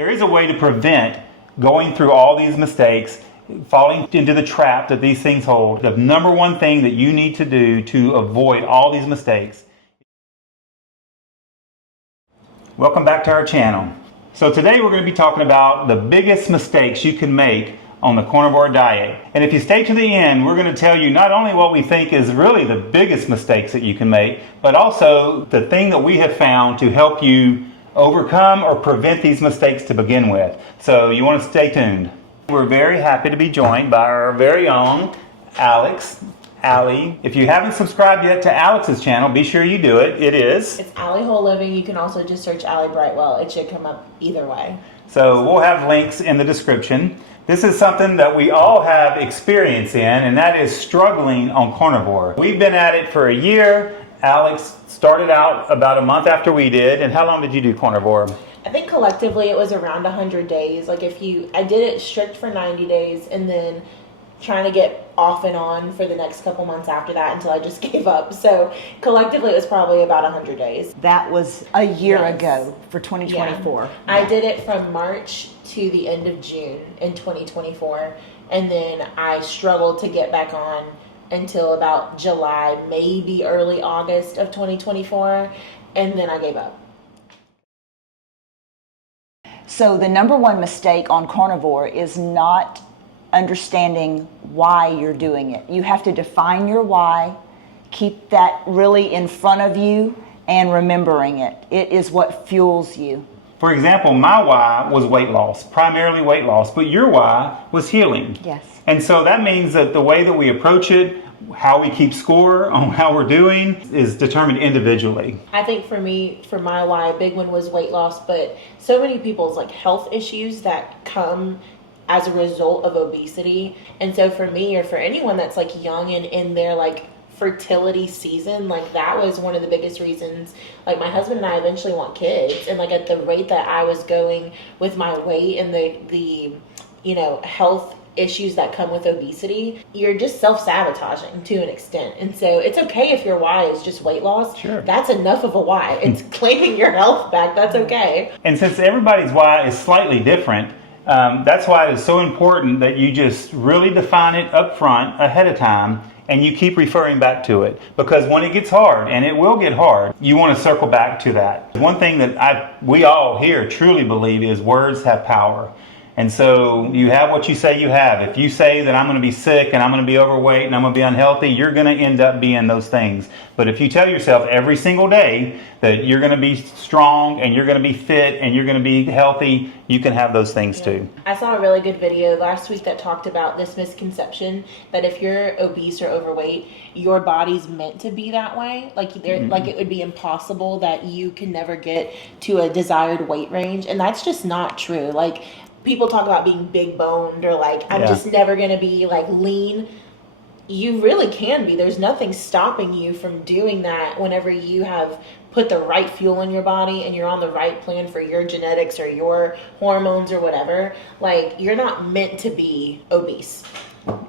There is a way to prevent going through all these mistakes, falling into the trap that these things hold. The number one thing that you need to do to avoid all these mistakes. Welcome back to our channel. So today we're going to be talking about the biggest mistakes you can make on the carnivore diet. And if you stay to the end, we're going to tell you not only what we think is really the biggest mistakes that you can make, but also the thing that we have found to help you overcome or prevent these mistakes to begin with. So you want to stay tuned. We're very happy to be joined by our very own Alex. Allie. If you haven't subscribed yet to Alex's channel, be sure you do it. It's Allie Whole Living. You can also just search Allie Brightwell. It should come up either way. So we'll have links in the description. This is something that we all have experience in, and that is struggling on carnivore. We've been at it for a year. Alex started out about a month after we did. And how long did you do carnivore? I think collectively it was around 100 days. I did it strict for 90 days and then trying to get off and on for the next couple months after that until I just gave up. So collectively it was probably about 100 days. That was a year ago for 2024. Yeah. I did it from March to the end of June in 2024. And then I struggled to get back on until about July, maybe early August of 2024. And then I gave up. So the number one mistake on carnivore is not understanding why you're doing it. You have to define your why, keep that really in front of you, and remembering it. It is what fuels you. For example, my why was weight loss, primarily weight loss, but your why was healing. Yes. And so that means that the way that we approach it, how we keep score on how we're doing, is determined individually. I think for me, for my why, a big one was weight loss, but so many people's health issues that come as a result of obesity. And so for me, or for anyone that's young and in their fertility season, that was one of the biggest reasons. My husband and I eventually want kids, and at the rate that I was going with my weight and the health issues that come with obesity, you're just self-sabotaging to an extent. And so it's okay if your why is just weight loss. Sure. That's enough of a why. It's claiming your health back. That's okay. And since everybody's why is slightly different, that's why it is so important that you just really define it up front ahead of time, and you keep referring back to it. Because when it gets hard, and it will get hard, you want to circle back to that. One thing that we all here truly believe is words have power. And so you have what you say you have. If you say that I'm going to be sick and I'm going to be overweight and I'm going to be unhealthy, you're going to end up being those things. But if you tell yourself every single day that you're going to be strong and you're going to be fit and you're going to be healthy, you can have those things too. I saw a really good video last week that talked about this misconception that if you're obese or overweight, your body's meant to be that way. It would be impossible that you can never get to a desired weight range. And that's just not true. People talk about being big boned or I'm just never going to be lean. You really can be. There's nothing stopping you from doing that whenever you have put the right fuel in your body and you're on the right plan for your genetics or your hormones or whatever. You're not meant to be obese.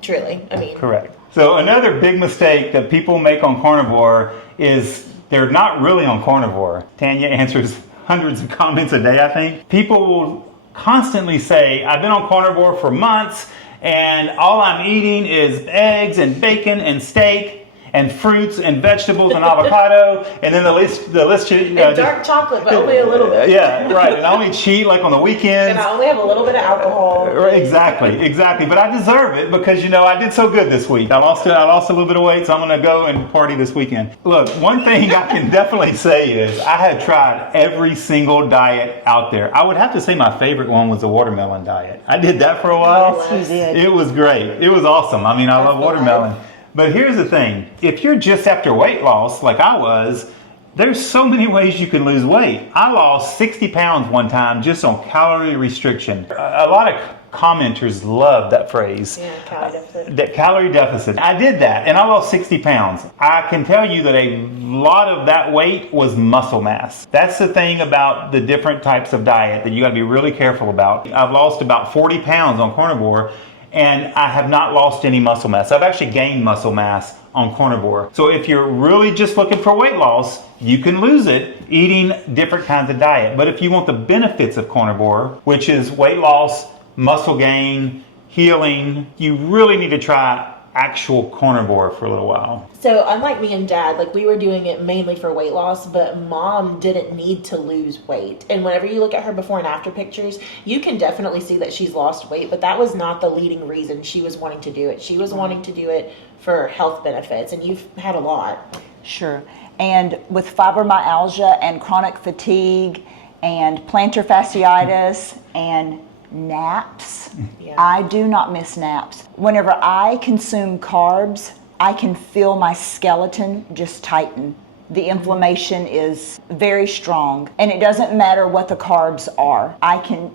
Truly. Correct. So another big mistake that people make on carnivore is they're not really on carnivore. Tanya answers hundreds of comments a day, I think. People will constantly say, I've been on carnivore for months and all I'm eating is eggs and bacon and steak and fruits and vegetables and avocado, and then the list and dark chocolate, but only a little bit. Yeah, right. And I only cheat on the weekends. And I only have a little bit of alcohol. Exactly. But I deserve it because I did so good this week. I lost a little bit of weight, so I'm going to go and party this weekend. Look, one thing I can definitely say is I have tried every single diet out there. I would have to say my favorite one was the watermelon diet. I did that for a while. Yes, you did. It was great. It was awesome. I love watermelon. But here's the thing. If you're just after weight loss like I was, there's so many ways you can lose weight. I lost 60 pounds one time just on calorie restriction. A lot of commenters love that phrase. Yeah, calorie deficit. That calorie deficit. I did that and I lost 60 pounds. I can tell you that a lot of that weight was muscle mass. That's the thing about the different types of diet that you got to be really careful about. I've lost about 40 pounds on carnivore. and I have not lost any muscle mass. I've actually gained muscle mass on carnivore. So if you're really just looking for weight loss, you can lose it eating different kinds of diet. But if you want the benefits of carnivore, which is weight loss, muscle gain, healing, you really need to try actual carnivore for a little while. So unlike me and Dad, like we were doing it mainly for weight loss, but Mom didn't need to lose weight. And whenever you look at her before and after pictures, you can definitely see that she's lost weight, but that was not the leading reason she was wanting to do it. She was wanting to do it for health benefits, and you've had a lot. Sure. And with fibromyalgia and chronic fatigue and plantar fasciitis and naps, Yeah. I do not miss naps. Whenever I consume carbs, I can feel my skeleton just tighten. The inflammation is very strong, and it doesn't matter what the carbs are. I can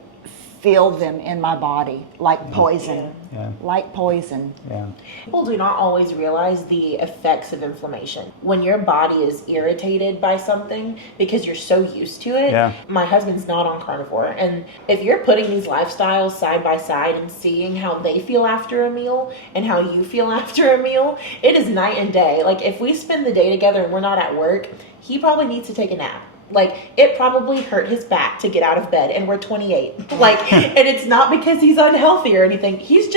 feel them in my body like poison. Yeah. Like poison. Yeah. People do not always realize the effects of inflammation. When your body is irritated by something because you're so used to it, Yeah. my husband's not on carnivore. And if you're putting these lifestyles side by side and seeing how they feel after a meal and how you feel after a meal, it is night and day. Like if we spend the day together and we're not at work, he probably needs to take a nap. Like, it probably hurt his back to get out of bed, and we're 28. Like, and it's not because he's unhealthy or anything. He's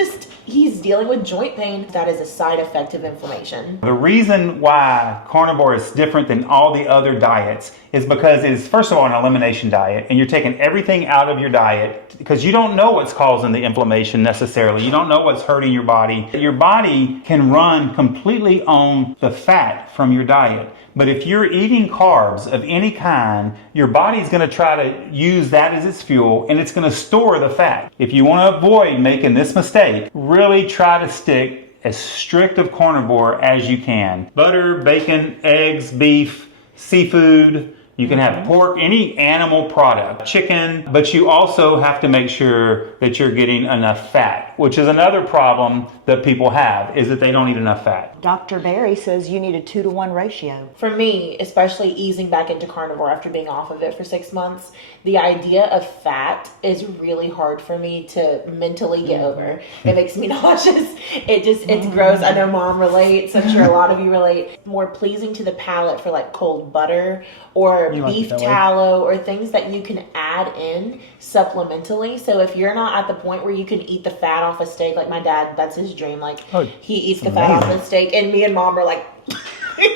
dealing with joint pain. That is a side effect of inflammation. The reason why carnivore is different than all the other diets is because it's, first of all, an elimination diet, and you're taking everything out of your diet because you don't know what's causing the inflammation necessarily. You don't know what's hurting your body. Your body can run completely on the fat from your diet. But if you're eating carbs of any kind, your body's going to try to use that as its fuel, and it's going to store the fat. If you want to avoid making this mistake, really try to stick as strict of carnivore as you can. Butter, bacon, eggs, beef, seafood. You can have pork, any animal product, chicken, but you also have to make sure that you're getting enough fat, which is another problem that people have, is that they don't eat enough fat. Dr. Berry says you need a 2-to-1 ratio. For me, especially easing back into carnivore after being off of it for 6 months, the idea of fat is really hard for me to mentally get over. It makes me nauseous. It's gross. I know Mom relates. I'm sure a lot of you relate. More pleasing to the palate for like cold butter or You like it beef that way? tallow or things that you can add in supplementally. So if you're not at the point where you can eat the fat off a steak, like my dad, that's his dream. Like Oh, he eats the it's fat off amazing. a steak, and me and Mom are like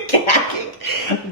gagging.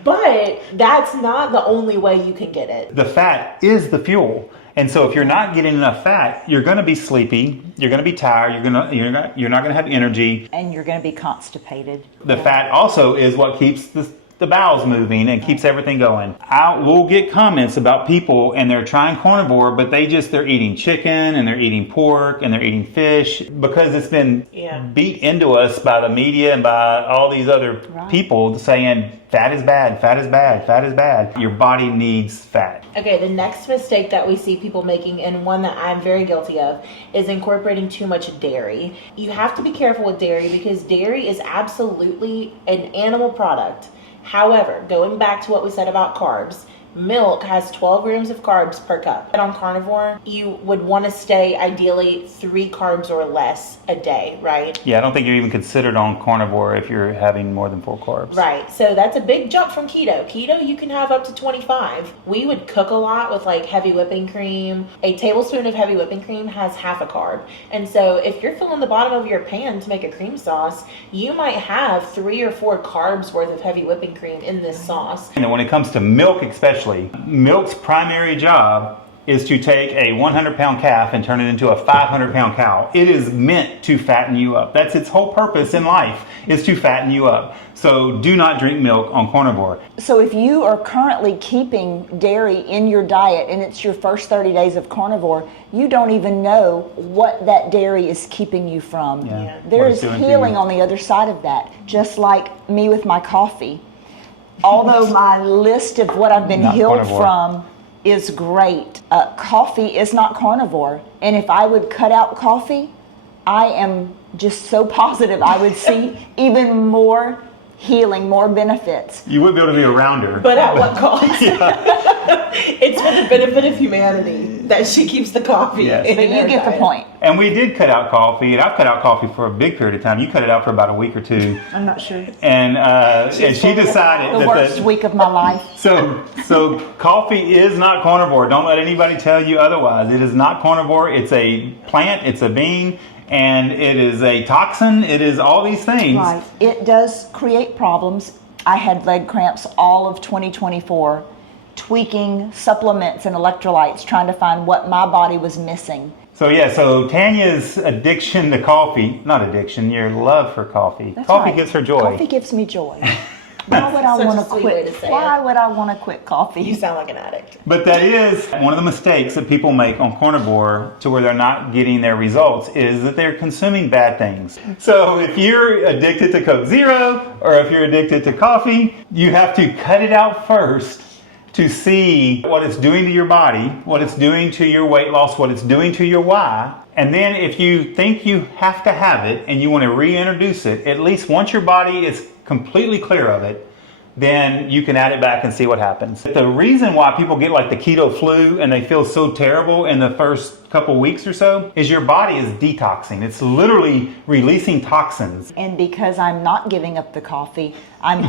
But that's not the only way you can get it. The fat is the fuel. And so if you're not getting enough fat, you're going to be sleepy, you're going to be tired, you're not going to have energy. And you're going to be constipated. The fat also is what keeps the bowels moving and keeps everything going. We'll get comments about people and they're trying carnivore, but they're eating chicken and they're eating pork and they're eating fish because it's been beat into us by the media and by all these other people saying fat is bad, fat is bad, fat is bad. Your body needs fat. Okay, the next mistake that we see people making, and one that I'm very guilty of, is incorporating too much dairy. You have to be careful with dairy because dairy is absolutely an animal product. However, going back to what we said about carbs, milk has 12 grams of carbs per cup. And on carnivore, you would want to stay ideally 3 carbs or less a day, right? Yeah, I don't think you're even considered on carnivore if you're having more than 4 carbs. Right, so that's a big jump from keto. Keto, you can have up to 25. We would cook a lot with like heavy whipping cream. A tablespoon of heavy whipping cream has half a carb. And so if you're filling the bottom of your pan to make a cream sauce, you might have 3 or 4 carbs worth of heavy whipping cream in this sauce. And when it comes to milk especially, milk's primary job is to take a 100-pound calf and turn it into a 500-pound cow. It is meant to fatten you up. That's its whole purpose in life, is to fatten you up. So do not drink milk on carnivore. So if you are currently keeping dairy in your diet and it's your first 30 days of carnivore, you don't even know what that dairy is keeping you from. Yeah. There What is it's doing to healing you. on the other side of that, just like me with my coffee. Although my list of what I've been Not healed carnivore. from is great, coffee is not carnivore. And if I would cut out coffee, I am just so positive I would see even more healing, more benefits. You wouldn't be able to be around her. But at what cost? It's for the benefit of humanity. that she keeps the coffee. Yes. in But you her get the diet. point. And we did cut out coffee, and I've cut out coffee for a big period of time. You cut it out for about a week or two, I'm not sure. and she decided The that worst week of my life. So coffee is not carnivore. Don't let anybody tell you otherwise. It is not carnivore. It's a plant. It's a bean, and it is a toxin. It is all these things. Right. It does create problems. I had leg cramps all of 2024, tweaking supplements and electrolytes, trying to find what my body was missing. So Tanya's addiction to coffee, not addiction, your love for coffee. That's Coffee right. gives her joy. Coffee gives me joy. Why would I Such a want to sweet way to quit? say Why it. would I want to quit coffee? You sound like an addict. But that is one of the mistakes that people make on carnivore to where they're not getting their results is that they're consuming bad things. So if you're addicted to Coke Zero or if you're addicted to coffee, you have to cut it out first to see what it's doing to your body, what it's doing to your weight loss, what it's doing to your why. And then if you think you have to have it and you want to reintroduce it, at least once your body is completely clear of it, then you can add it back and see what happens. The reason why people get like the keto flu and they feel so terrible in the first couple weeks or so is your body is detoxing. It's literally releasing toxins. And because I'm not giving up the coffee, I'm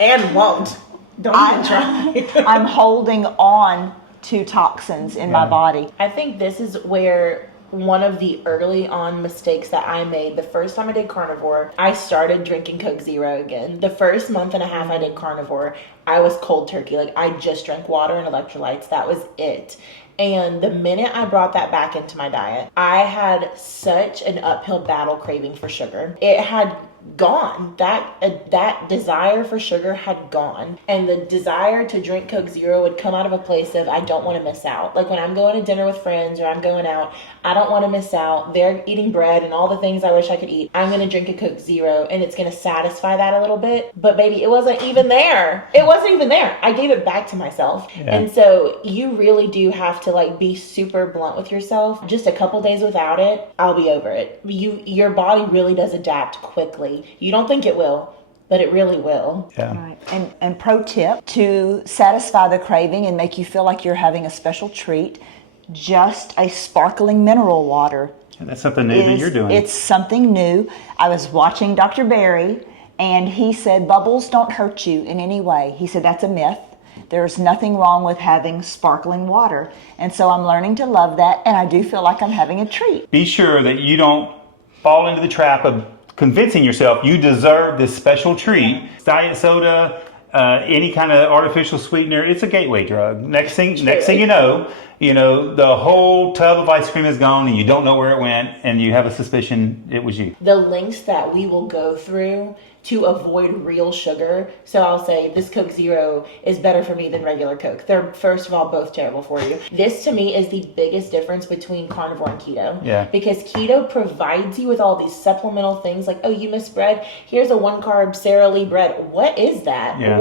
And won't. Don't even try. I'm holding on to toxins in my Yeah. body. I think this is where one of the early on mistakes that I made the first time I did carnivore, I started drinking Coke Zero again. The first month and a half I did carnivore, I was cold turkey. Like I just drank water and electrolytes. That was it. And the minute I brought that back into my diet, I had such an uphill battle craving for sugar. It had gone. That desire for sugar had gone, and the desire to drink Coke Zero would come out of a place of I don't want to miss out. Like when I'm going to dinner with friends or I'm going out, I don't want to miss out. They're eating bread and all the things I wish I could eat. I'm going to drink a Coke Zero and it's going to satisfy that a little bit. But baby, it wasn't even there. It wasn't even there. I gave it back to myself. Yeah. And so you really do have to like be super blunt with yourself. Just a couple days without it, I'll be over it. Your body really does adapt quickly. You don't think it will, but it really will. Yeah. Right. And pro tip to satisfy the craving and make you feel like you're having a special treat, just a sparkling mineral water. That's something new that you're doing. It's something new. I was watching Dr. Barry and he said bubbles don't hurt you in any way. He said that's a myth. There's nothing wrong with having sparkling water. And so I'm learning to love that, and I do feel like I'm having a treat. Be sure that you don't fall into the trap of convincing yourself you deserve this special treat. Diet soda, any kind of artificial sweetener, it's a gateway drug. Next thing you know, the whole tub of ice cream is gone and you don't know where it went and you have a suspicion it was you. The lengths that we will go through to avoid real sugar. So I'll say this Coke Zero is better for me than regular Coke. They're, first of all, both terrible for you. This to me is the biggest difference between carnivore and keto. Yeah. Because keto provides you with all these supplemental things like, oh, you miss bread? Here's a 1-carb Sara Lee bread. What is that? Yeah.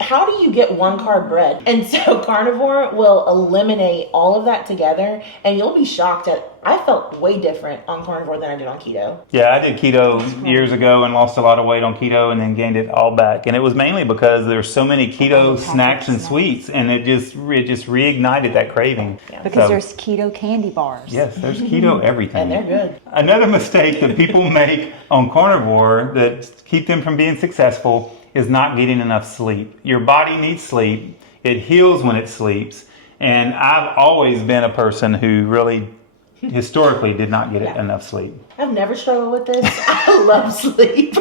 How do you get 1-carb bread? And so carnivore will eliminate all of that together and you'll be shocked at, I felt way different on carnivore than I did on keto. Yeah, I did keto years ago and lost a lot of weight on keto and then gained it all back. And it was mainly because there's so many keto snacks and sweets and it just reignited that craving. Because So, there's keto candy bars. yes, there's keto everything. And they're good. Another mistake that people make on carnivore that keep them from being successful is not getting enough sleep. Your body needs sleep. It heals when it sleeps. And I've always been a person who really historically did not get enough sleep. I've never struggled with this. I love sleep.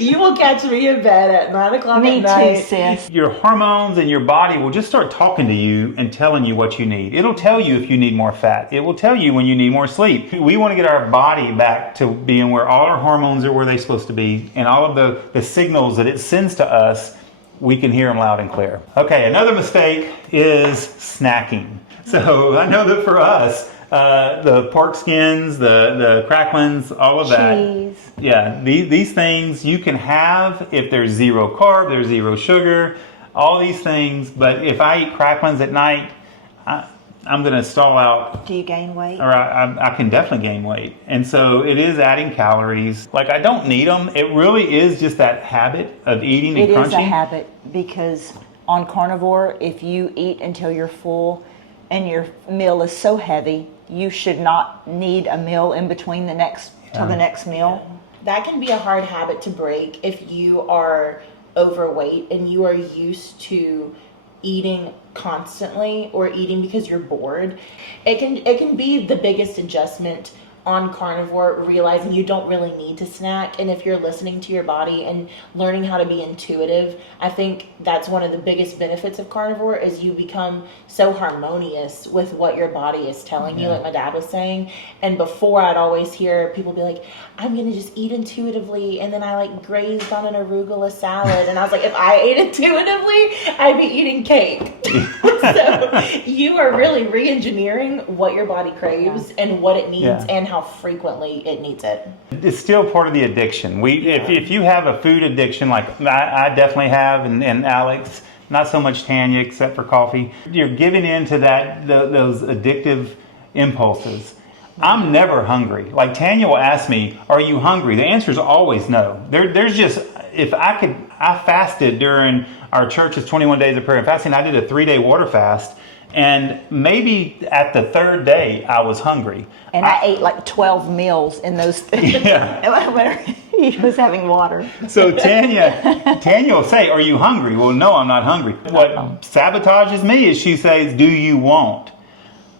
You will catch me in bed at 9 o'clock Me at night. too, sis. Your hormones and your body will just start talking to you and telling you what you need. It'll tell you if you need more fat. It will tell you when you need more sleep. We want to get our body back to being where all our hormones are where they're supposed to be and all of the signals that it sends to us, we can hear them loud and clear. Okay, another mistake is snacking. So I know that for us, the pork skins, the cracklins, all of that. Cheese. Yeah, these things you can have if there's zero carb, there's zero sugar, all these things. But if I eat cracklins at night, I'm going to stall out, Do you gain weight? or I can definitely gain weight. And so it is adding calories. Like I don't need them. It really is just that habit of eating and It crunching. is a habit because on carnivore, if you eat until you're full, and your meal is so heavy, you should not need a meal in between the next meal. That can be a hard habit to break if you are overweight and you are used to eating constantly or eating because you're bored. It can be the biggest adjustment on carnivore, realizing you don't really need to snack. And if you're listening to your body and learning how to be intuitive, I think that's one of the biggest benefits of carnivore, is you become so harmonious with what your body is telling you, like my dad was saying. And before, I'd always hear people be like, I'm gonna just eat intuitively, and then I like grazed on an arugula salad, and I was like, if I ate intuitively, I'd be eating cake. So you are really re-engineering what your body craves and what it needs and how frequently it needs it. It's still part of the addiction. If you have a food addiction, like I definitely have, and Alex, not so much Tanya, except for coffee, you're giving in to those addictive impulses. I'm never hungry. Like Tanya will ask me, are you hungry? The answer is always no. There's just, I fasted during our church's 21 days of prayer and fasting. I did a 3-day water fast. And maybe at the 3rd day, I was hungry. And I ate like 12 meals in those things. Yeah. He was having water. So Tanya will say, are you hungry? Well, no, I'm not hungry. What sabotages me is she says, do you want?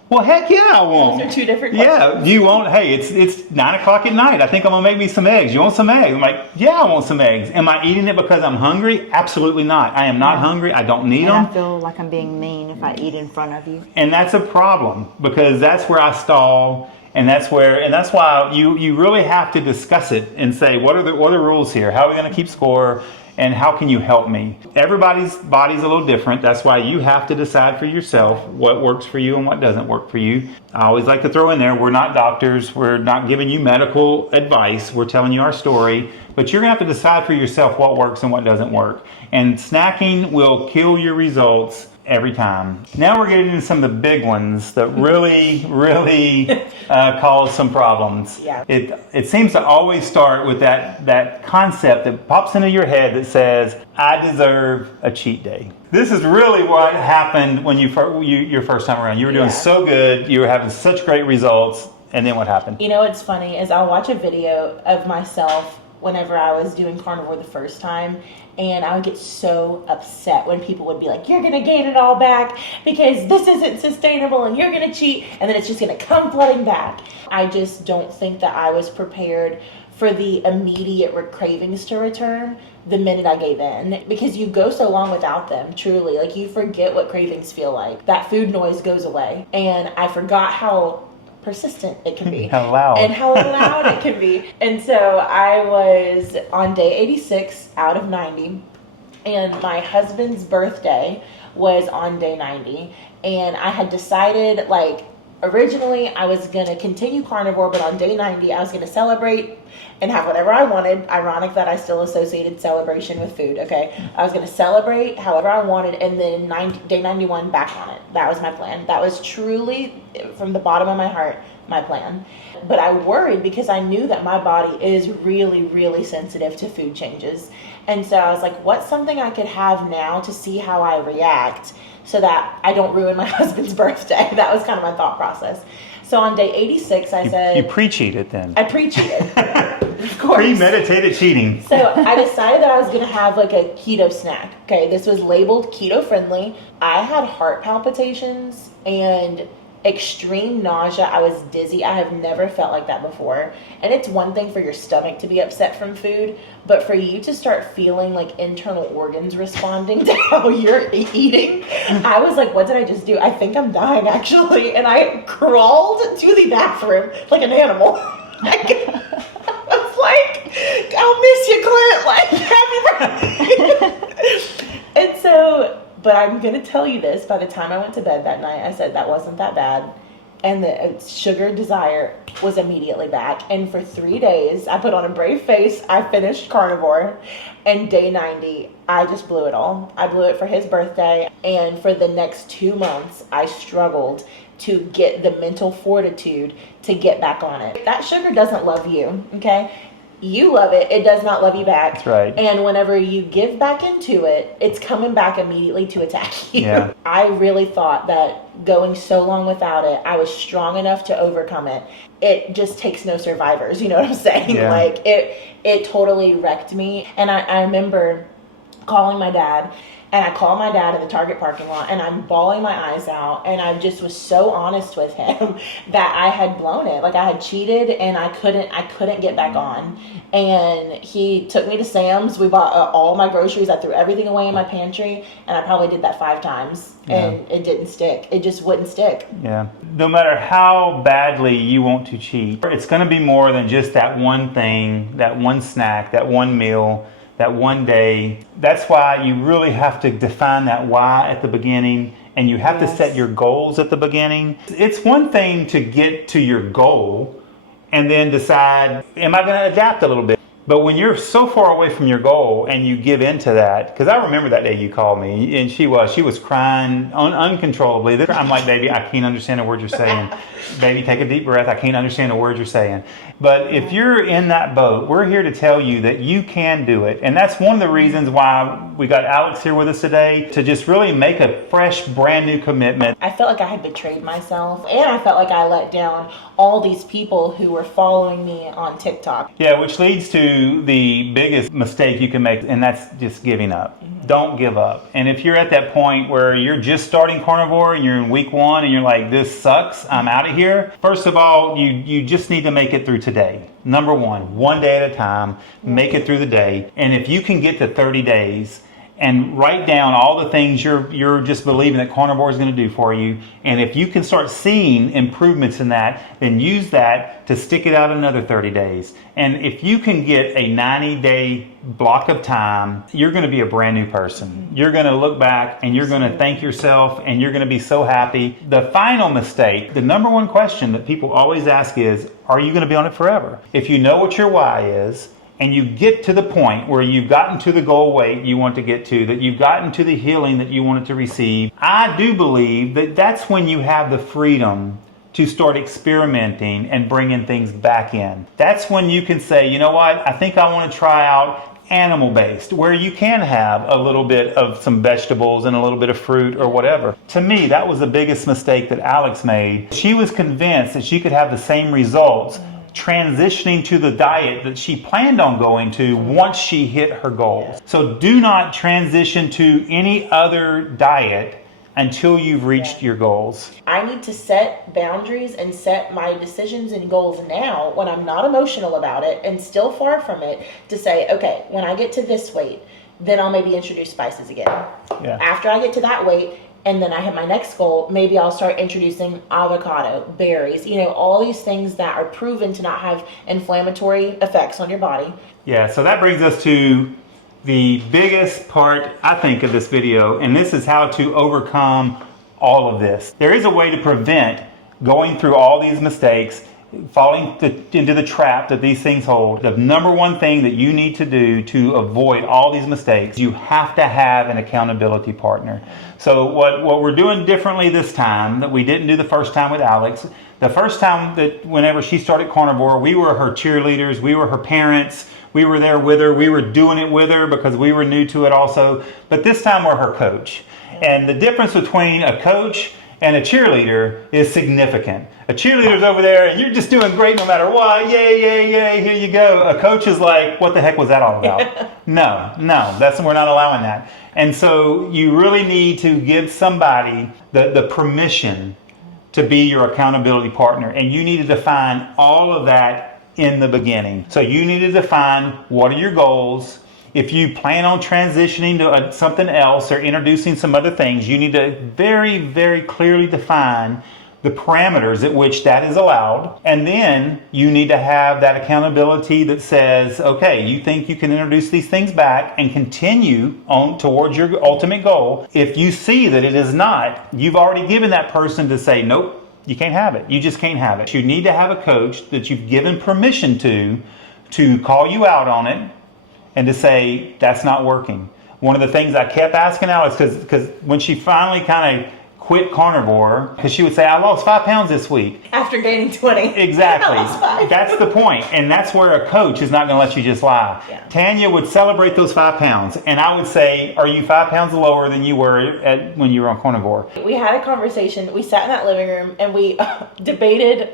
Well, heck yeah, I want. Those are two different questions. Yeah, do you want, hey, it's 9 o'clock at night. I think I'm going to make me some eggs. You want some eggs? I'm like, yeah, I want some eggs. Am I eating it because I'm hungry? Absolutely not. I am not hungry. I don't need them. I feel like I'm being mean if I eat in front of you. And that's a problem, because that's where I stall. And that's why you really have to discuss it and say, what are the rules here? How are we going to keep score? And how can you help me? Everybody's body's a little different. That's why you have to decide for yourself what works for you and what doesn't work for you. I always like to throw in there, we're not doctors. We're not giving you medical advice. We're telling you our story. But you're going to have to decide for yourself what works and what doesn't work. And snacking will kill your results every time. Now we're getting into some of the big ones that really cause some problems. Yeah. It seems to always start with that concept that pops into your head that says, I deserve a cheat day. This is really what happened when your first time around. You were doing so good, you were having such great results, and then what happened? You know what's funny is I'll watch a video of myself whenever I was doing carnivore the first time, and I would get so upset when people would be like, you're gonna gain it all back because this isn't sustainable and you're gonna cheat, and then it's just gonna come flooding back. I just don't think that I was prepared for the immediate cravings to return the minute I gave in, because you go so long without them, truly. Like, you forget what cravings feel like. That food noise goes away, and I forgot how persistent it can be. How loud. And how loud it can be. And so I was on day 86 out of 90, and my husband's birthday was on day 90, and I had decided, like, originally I was going to continue carnivore, but on day 90 I was going to celebrate and have whatever I wanted. Ironic that I still associated celebration with food, okay? I was going to celebrate however I wanted, and then day 91 back on it. That was my plan. That was truly, from the bottom of my heart, my plan. But I worried because I knew that my body is really, really sensitive to food changes. And so I was like, what's something I could have now to see how I react so that I don't ruin my husband's birthday? That was kind of my thought process. So on day 86, I said... You pre-cheated then. I pre-cheated. Of course. Premeditated cheating. So I decided that I was going to have like a keto snack. Okay, this was labeled keto friendly. I had heart palpitations and extreme nausea. I was dizzy. I have never felt like that before. And it's one thing for your stomach to be upset from food, but for you to start feeling like internal organs responding to how you're eating, I was like, what did I just do? I think I'm dying, actually. And I crawled to the bathroom like an animal. I was like, I'll miss you, Clint. Like, happy birthday. And so... But I'm going to tell you this, by the time I went to bed that night, I said that wasn't that bad. And the sugar desire was immediately back. And for 3 days, I put on a brave face. I finished carnivore. And day 90, I just blew it all. I blew it for his birthday. And for the next 2 months, I struggled to get the mental fortitude to get back on it. That sugar doesn't love you, okay? you love it, it does not love you back. That's right. And whenever you give back into it, it's coming back immediately to attack you. Yeah. I really thought that going so long without it, I was strong enough to overcome it. It just takes no survivors, you know what I'm saying? Yeah. Like it totally wrecked me. And I remember calling my dad, and I called my dad in the Target parking lot, and I'm bawling my eyes out, and I just was so honest with him that I had blown it. Like I had cheated, and I couldn't get back on. And he took me to Sam's. We bought all my groceries. I threw everything away in my pantry, and I probably did that 5 times, and it didn't stick. It just wouldn't stick. Yeah. No matter how badly you want to cheat, it's going to be more than just that one thing, that one snack, that one meal, that one day. That's why you really have to define that why at the beginning, and you have to set your goals at the beginning. It's one thing to get to your goal and then decide, am I going to adapt a little bit? But when you're so far away from your goal and you give into that, because I remember that day you called me, and she was crying uncontrollably. I'm like, baby, I can't understand a word you're saying. Baby, take a deep breath. I can't understand a word you're saying. But if you're in that boat, we're here to tell you that you can do it. And that's one of the reasons why we got Alex here with us today, to just really make a fresh, brand new commitment. I felt like I had betrayed myself, and I felt like I let down all these people who were following me on TikTok. Yeah, which leads to the biggest mistake you can make, and that's just giving up. Don't give up. And if you're at that point where you're just starting carnivore and you're in week 1 and you're like, this sucks, I'm out of here. First of all, you just need to make it through today. Number one day at a time, make it through the day. And if you can get to 30 days and write down all the things you're just believing that carnivore is going to do for you, and if you can start seeing improvements in that, then use that to stick it out another 30 days. And if you can get a 90-day block of time, you're going to be a brand new person. You're going to look back and you're going to thank yourself, and you're going to be so happy. The final mistake, the number one question that people always ask is, are you going to be on it forever? If you know what your why is, and you get to the point where you've gotten to the goal weight you want to get to, that you've gotten to the healing that you wanted to receive, I do believe that that's when you have the freedom to start experimenting and bringing things back in. That's when you can say, you know what, I think I want to try out animal-based, where you can have a little bit of some vegetables and a little bit of fruit or whatever. To me, that was the biggest mistake that Alex made. She was convinced that she could have the same results transitioning to the diet that she planned on going to once she hit her goals. So do not transition to any other diet until you've reached your goals. I need to set boundaries and set my decisions and goals now when I'm not emotional about it and still far from it, to say, okay, when I get to this weight, then I'll maybe introduce spices again. Yeah. After I get to that weight, and then I hit my next goal, maybe I'll start introducing avocado, berries, all these things that are proven to not have inflammatory effects on your body. Yeah, so that brings us to the biggest part, I think, of this video, and this is how to overcome all of this. There is a way to prevent going through all these mistakes, falling into the trap that these things hold. The number one thing that you need to do to avoid all these mistakes, you have to have an accountability partner. So what we're doing differently this time that we didn't do the first time with Alex, the first time that whenever she started carnivore, we were her cheerleaders, we were her parents, we were there with her, we were doing it with her because we were new to it also. But this time we're her coach. And the difference between a coach and a cheerleader is significant. A cheerleader's over there and you're just doing great no matter what. Yay, yay, yay, here you go. A coach is like, what the heck was that all about? No, we're not allowing that. And so you really need to give somebody the permission to be your accountability partner. And you need to define all of that in the beginning. So you need to define what are your goals. If you plan on transitioning to something else or introducing some other things, you need to very, very clearly define the parameters at which that is allowed. And then you need to have that accountability that says, okay, you think you can introduce these things back and continue on towards your ultimate goal. If you see that it is not, you've already given that person to say, nope, you can't have it. You just can't have it. You need to have a coach that you've given permission to call you out on it and to say, that's not working. One of the things I kept asking Alex, because when she finally kind of quit carnivore because she would say, I lost 5 pounds this week. After gaining 20. Exactly. I lost 5. That's the point. And that's where a coach is not going to let you just lie. Yeah. Tanya would celebrate those 5 pounds. And I would say, are you 5 pounds lower than you were when you were on carnivore? We had a conversation. We sat in that living room and we debated,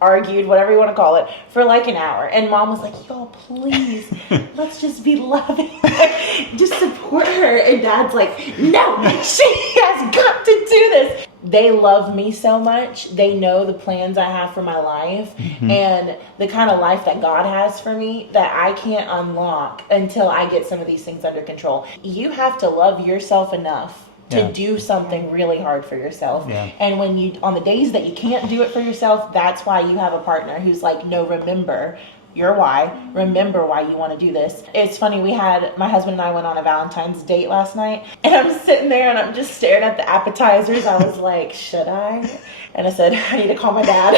argued, whatever you want to call it, for like an hour. And Mom was like, y'all, please, let's just be loving. Just support her. And Dad's like, no, she has got to do this. They love me so much. They know the plans I have for my life and the kind of life that God has for me that I can't unlock until I get some of these things under control. You have to love yourself enough to do something really hard for yourself. Yeah. And when you, on the days that you can't do it for yourself, that's why you have a partner who's like, no, remember your why. Remember why you want to do this. It's funny, my husband and I went on a Valentine's date last night, and I'm sitting there and I'm just staring at the appetizers. I was like, should I? And I said, I need to call my dad.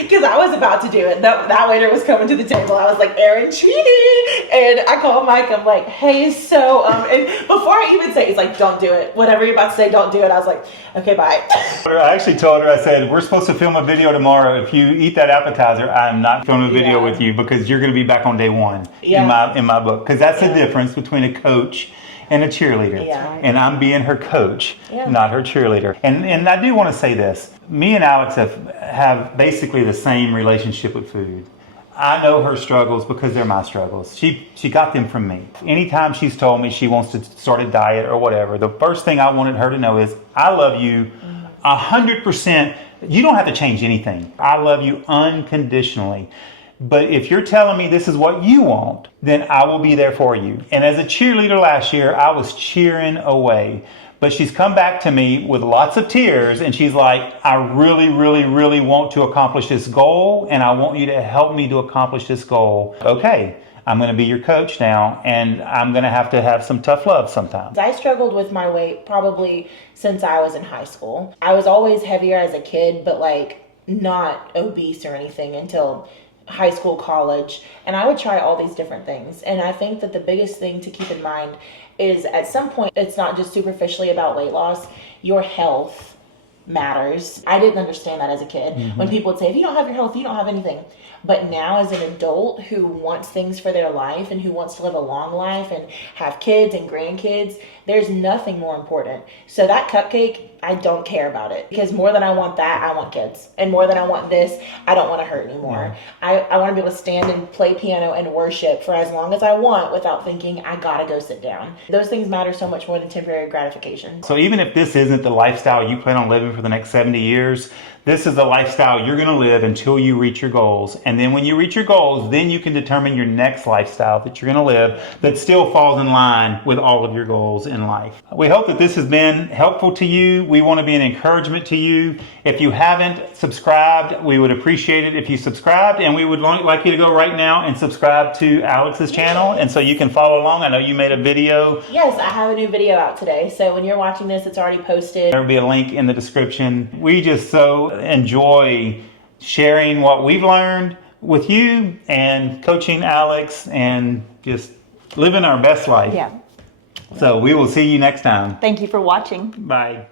Because I was about to do it. That waiter was coming to the table. I was like, Aaron Trini. And I called Mike. I'm like, hey, so, and before I even say, he's like, don't do it. Whatever you're about to say, don't do it. I was like, okay, bye. I actually told her, I said, we're supposed to film a video tomorrow. If you eat that appetizer, I'm not filming a video with you because you're going to be back on day one in my book. Because that's the difference between a coach and a cheerleader. Yeah. And I'm being her coach, not her cheerleader. And I do want to say this. Me and Alex have basically the same relationship with food. I know her struggles because they're my struggles. She got them from me. Anytime she's told me she wants to start a diet or whatever, the first thing I wanted her to know is, I love you 100%. You don't have to change anything. I love you unconditionally. But if you're telling me this is what you want, then I will be there for you. And as a cheerleader last year, I was cheering away. But she's come back to me with lots of tears and she's like, I really, really, really want to accomplish this goal and I want you to help me to accomplish this goal. Okay, I'm going to be your coach now and I'm going to have some tough love sometimes. I struggled with my weight probably since I was in high school. I was always heavier as a kid, but like not obese or anything until high school, college, and I would try all these different things. And I think that the biggest thing to keep in mind is at some point, it's not just superficially about weight loss. Your health matters. I didn't understand that as a kid. When people would say, if you don't have your health, you don't have anything. But now as an adult who wants things for their life and who wants to live a long life and have kids and grandkids, there's nothing more important. So that cupcake, I don't care about it because more than I want that, I want kids. And more than I want this, I don't want to hurt anymore. I want to be able to stand and play piano and worship for as long as I want without thinking I gotta go sit down. Those things matter so much more than temporary gratification. So even if this isn't the lifestyle you plan on living for the next 70 years, this is the lifestyle you're going to live until you reach your goals. And then when you reach your goals, then you can determine your next lifestyle that you're going to live that still falls in line with all of your goals in life. We hope that this has been helpful to you. We want to be an encouragement to you. If you haven't subscribed, we would appreciate it if you subscribed. And we would like you to go right now and subscribe to Alex's channel. And so you can follow along. I know you made a video. Yes, I have a new video out today. So when you're watching this, it's already posted. There will be a link in the description. We just so enjoy sharing what we've learned with you and coaching Alex and just living our best life. Yeah. So we will see you next time. Thank you for watching. Bye.